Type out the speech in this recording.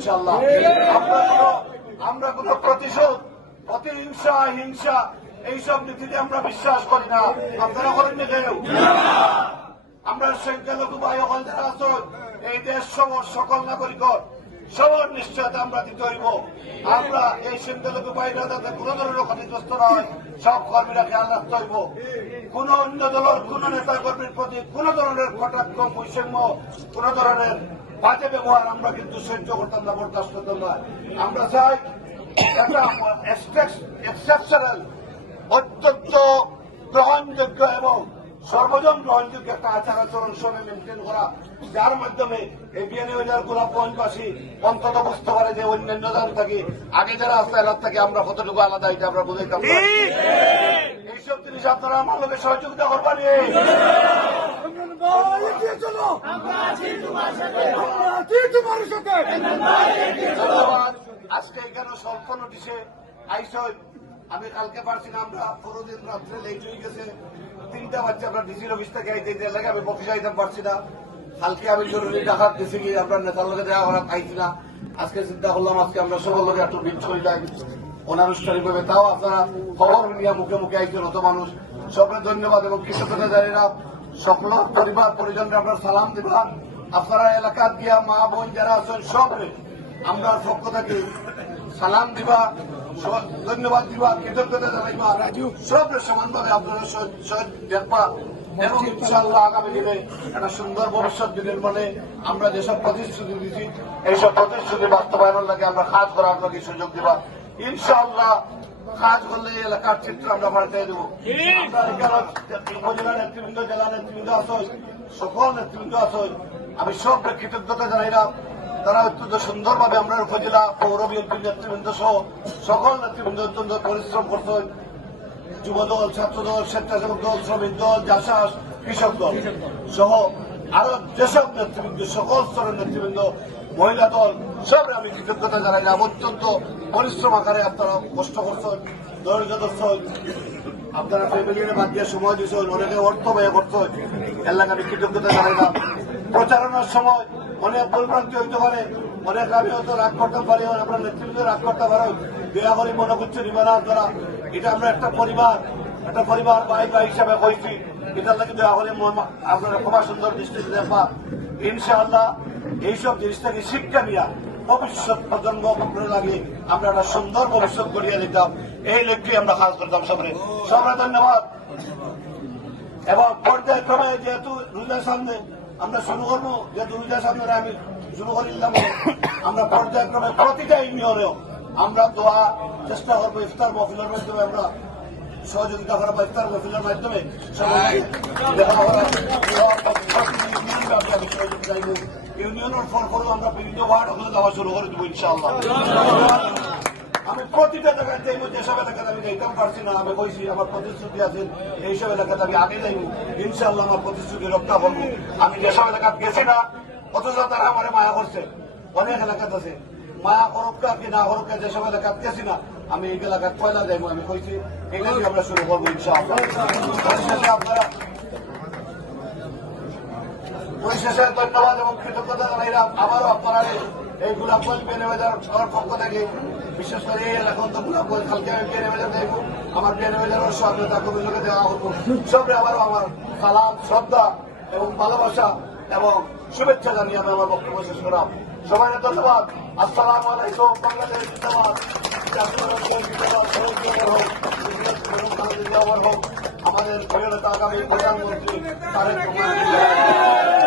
ইনশাআল্লাহ। আমরা কোনো প্রতিশোধ, প্রতিহিংসা, হিংসা এইসব নীতিতে আমরা বিশ্বাস করি না। আপনারা করেন না কেউ? আমরা সংখ্যালঘু ভাই হল যারা আছেন এই দেশ সকল নাগরিকর সবার নিশ্চয়তা আমরা দিতে হইব। আমরা এই সংখ্যালঘু ভাইরা যাতে কোন ধরনের ক্ষতিগ্রস্ত নয় সব কর্মীরা খেয়াল রাখতে হইব। কোন অন্য দলের কোন নেতা কর্মীর প্রতি কোন ধরনের কটাক্ষ, বৈষম্য, কোন ধরনের বাজে ব্যবহার আমরা কিন্তু সহ্য করতাম না, বরদাস্ত করতাম না। আমরা চাই একটা এক্সেপশনাল, অত্যন্ত গ্রহণযোগ্য এবং সর্বজন গ্রহণযোগ্য একটা আচার আচরণ সঙ্গে মেনটেন করা, যার মাধ্যমে এই বিয়ানীবাজার গোলাপগঞ্জবাসী অন্তত বুঝতে পারে যে অন্যান্য দান থাকে আগে যারা আসতে এলার থাকে আমরা কতটুকু আলাদা এটা আমরা বুঝাইতাম। এইসব জিনিস আপনারা আমার লোকে সহযোগিতা করবেন। ধন্যবাদ। আজকে এখানে স্বল্প নোটিশে আইসই, আমি কালকে পারছি না, আমরা পুরো দিন রাত্রে লেট হয়ে গেছে। 3টা বাচ্চা আমরা ডিসির অফিস থেকে আইতে লাগে আমি অফিসে আইতে পারছি না। কালকে আমি জরুরি ডাকাত গেছি গিয়ে আপনার নেতার লোকে দেওয়া করা পাইছি না। আজকে চিন্তা করলাম আজকে আমরা সকল লোকে একটু বিট করে যাই অনানুষ্ঠানিক ভাবে। তাও আপনারা খবর নিয়ে মুখে মুখে আইছেন অত মানুষ, সবাই ধন্যবাদ এবং কৃতজ্ঞতা জানিরা। সকল পরিবার পরিজনকে আমরা সালাম দিবা। আপনারা এলাকার গিয়া মা বোন যারা আছেন সবরে আমরা পক্ষ থেকে সালাম দিবা, ধন্যবাদ দিবা, কৃতজ্ঞতা জানাইবা। সবরে সমানভাবে আপনারা দেখবা এবং ইনশাআল্লাহ আগামী দিনে একটা সুন্দর ভবিষ্যৎ নির্মাণে আমরা যেসব প্রতিশ্রুতি দিচ্ছি এইসব প্রতিশ্রুতি বাস্তবায়নের লাগে আমরা কাজ করার লাগে সুযোগ দিবা। ইনশাআল্লাহ কাজ করলে এলাকার চিত্র আমরা পাল্টে দেবো। উপজেলা নেতৃবৃন্দ, জেলা নেতৃবৃন্দ আসই, সকল নেতৃবৃন্দ আসই, আমি সব কৃতজ্ঞতা জানাইলাম। তারা অত্যন্ত সুন্দরভাবে আমরা উপজেলা পৌর বিএনপির নেতৃবৃন্দ সহ সকল নেতৃবৃন্দ অত্যন্ত পরিশ্রম করতে, যুবদল, ছাত্রদল, স্বেচ্ছাসেবক দল, শ্রমিক দল, জাসাস, কৃষক দল সহ আরো যেসব নেতৃবৃন্দ, সকল স্তরের নেতৃবৃন্দ, মহিলা দল সব আমি কৃতজ্ঞতা জানাইলাম। অত্যন্ত পরিশ্রম আকারে আপনারা কষ্ট করছেন, ধৈর্য ধরছেন, আপনারা ফ্যামিলির বাদ দিয়ে সময় দিচ্ছেন, অনেকে অর্থ ব্যয় করছেন, এলাকা আমি কৃতজ্ঞতা জানাইলাম। প্রচারণার সময় অনেক ভুলভ্রান্তি হইতে পারে, অনেক আমি হয়তো রাগ করতে পারি, আপনার নেতৃবৃন্দ রাগ করতে পারে, দয়া করে মনে করছে নিবানা দ্বারা এটা আমরা একটা পরিবার ভাই ভাই হিসাবে হয়েছি, এটার লাগে দয়া করে আপনারা খুব সুন্দর দৃষ্টিতে দেখবা। ইনশাআল্লাহ এইসব জিনিস থেকে শিক্ষা নিয়ে ভবিষ্যৎ প্রজন্ম লাগে আমরা একটা সুন্দর ভবিষ্যৎ গড়িয়ে দিতাম, এই লক্ষ্যে আমরা কাজ করতাম। সবাই ধন্যবাদ। এবং পর্যায়ক্রমে যেহেতু রোজার সামনে আমরা শুরু করবো, যেহেতু রোজার সামনে আমি শুরু করিলাম, আমরা পর্যায়ক্রমে প্রতিটা ইউনিয়নেও আমরা দোয়া চেষ্টা করবো, ইফতার মহফিলের মাধ্যমে আমরা সহযোগিতা করা বা ইফতার মহফিলের মাধ্যমে ইউনিয়নের ফোন করবো, আমরা বিভিন্ন ওয়ার্ড ওখানে যাওয়া শুরু করে দেবো ইনশাআল্লাহ। আমি প্রতিটা জায়গায় যাইব, যেসব এলাকাতে আমি যাইতাম পারছি না, আমি কইছি আমার প্রতিশ্রুতি আছে এইসব এলাকাতে আমি আগে যাইব, ইনশাআল্লাহ আমার প্রতিশ্রুতি রক্ষা করবো। আমি যেসব এলাকাতে গেছি না অথচ তারা আমার মায়া করছে, অনেক এলাকাতে আছে মায়া করুকা কি না করুকা, যেসব এলাকাতে গেছি না আমি এই এলাকায় পয়লা যাইব, আমি কইছি এগুলো আমরা শুরু করবো ইনশাআল্লাহ। আপনারা পরিশেষে ধন্যবাদ এবং কৃতজ্ঞতা জানাইলাম। আবারও আপনারা এই গোলাপগঞ্জ বিয়ানীবাজার পক্ষ থেকে, বিশেষ করে এই এলাকা তো গোলাপগঞ্জ, কালকে আমি বিয়ানীবাজার দেখব, আমার বিয়ানীবাজারের সব নেতা কর্মীকে দেওয়া হতো, সবরে আবারও আমার সালাম, শ্রদ্ধা এবং ভালোবাসা এবং শুভেচ্ছা জানিয়ে আমি আমার বক্তব্য শেষ করলাম। সবাই ধন্যবাদ। আসসালামু আলাইকুম। বাংলাদেশ জিন্দাবাদ, আমাদের প্রিয় নেতা আগামী প্রধানমন্ত্রী তারেক রহমান।